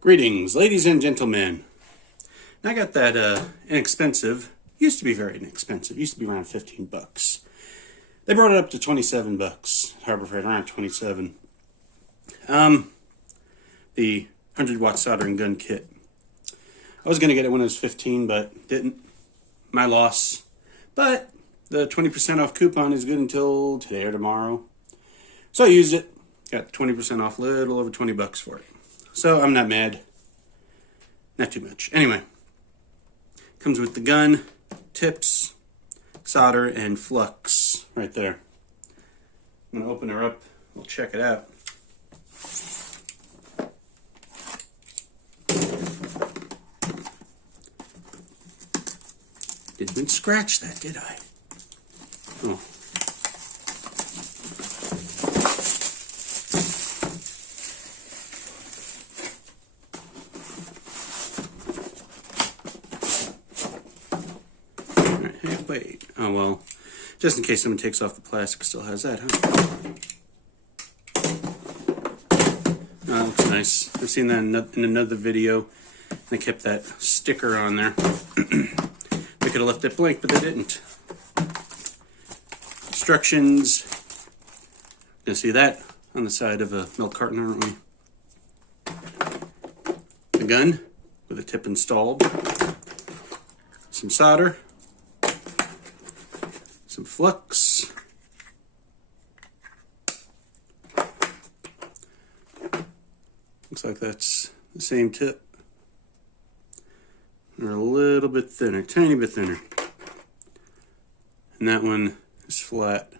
Greetings, ladies and gentlemen. I got that inexpensive, used to be very inexpensive, used to be around 15 bucks. They brought it up to 27 bucks, Harbor Freight, around 27. The 100-watt soldering gun kit. I was going to get it when it was 15, but didn't. My loss. But the 20% off coupon is good until today or tomorrow. So I used it. Got 20% off, little over 20 bucks for it. So I'm not mad. Not too much. Anyway. Comes with the gun, tips, solder, and flux right there. I'm going to open her up. We'll check it out. Didn't even scratch that, did I? Oh. Alright, hey, wait. Oh, well. Just in case someone takes off the plastic, still has that, huh? Oh, that looks nice. I've seen that in another video. They kept that sticker on there. They could have left it blank, but they didn't. Instructions. Gonna see that on the side of a milk carton, aren't we? The gun with a tip installed. Some solder. Some flux. Looks like that's the same tip. Or a little bit thinner, tiny bit thinner. And that one is flat.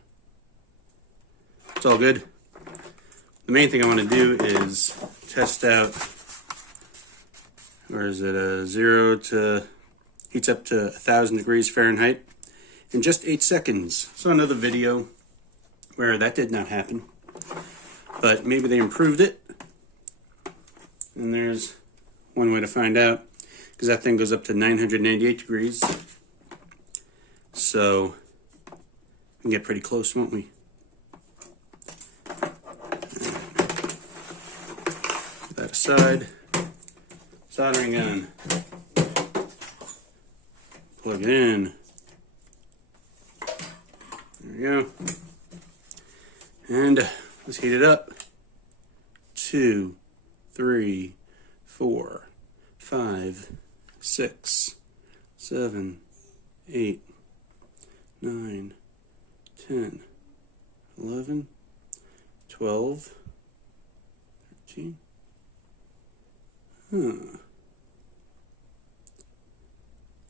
It's all good. The main thing I want to do is test out, where is it, 0 to, heats up to 1,000 degrees Fahrenheit in just 8 seconds. Saw another video where that did not happen, but maybe they improved it. And there's one way to find out. Because that thing goes up to 998 degrees. So, we can get pretty close, won't we? Put that aside. Soldering gun. Plug it in. There we go. And let's heat it up. 2, 3, 4, 5, 6, 7, 8, 9, 10, 11, 12, 13.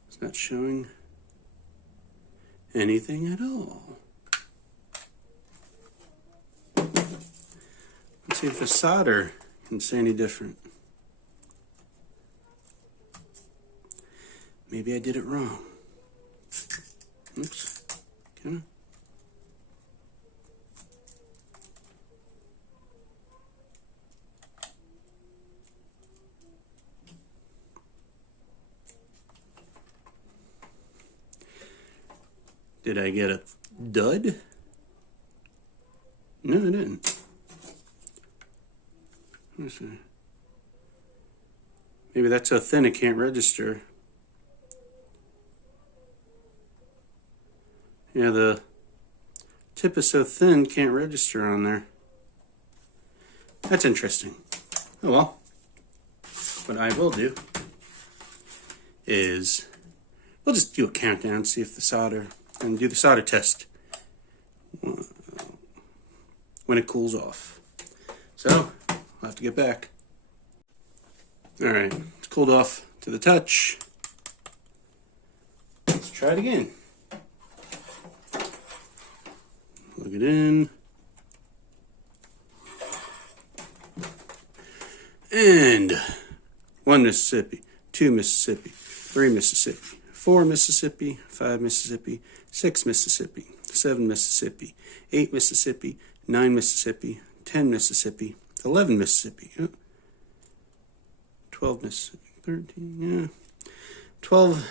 It's not showing anything at all. Let's see if the solder can say any different. Maybe I did it wrong. Oops. Can I? Did I get a dud? No, I didn't. Let's see. Maybe that's so thin it can't register. Yeah, the tip is so thin, can't register on there. That's interesting. Oh well. What I will do is we'll just do a countdown, see if the solder, and do the solder test when it cools off. So, I'll have to get back. Alright, it's cooled off to the touch. Let's try it again. Plug it in. And 1 Mississippi, 2 Mississippi, 3 Mississippi, 4 Mississippi, 5 Mississippi, 6 Mississippi, 7 Mississippi, 8 Mississippi, 9 Mississippi, 10 Mississippi, 11 Mississippi, 12 Mississippi, 13, yeah, 12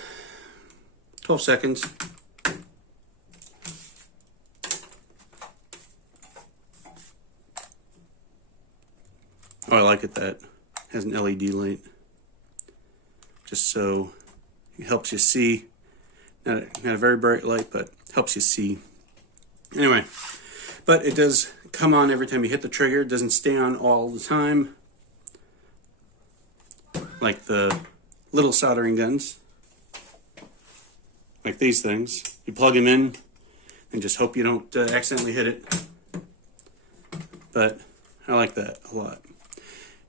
seconds. Oh, I like it that has an LED light, just so it helps you see. Not a very bright light, but helps you see. Anyway, but it does come on every time you hit the trigger. It doesn't stay on all the time, like the little soldering guns, like these things. You plug them in and just hope you don't accidentally hit it. But I like that a lot.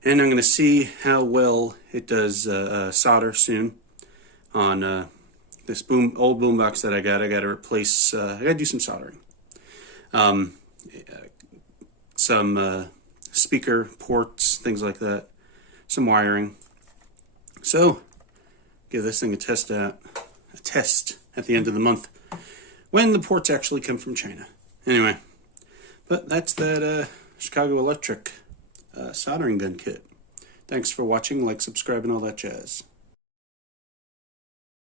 And I'm going to see how well it does solder soon on this old boombox that I got. I got to replace, I got to do some soldering. Some speaker ports, things like that. Some wiring. So, give this thing a test at the end of the month, when the ports actually come from China. Anyway, but that's that Chicago Electric soldering gun kit. Thanks for watching, like, subscribe, and all that jazz.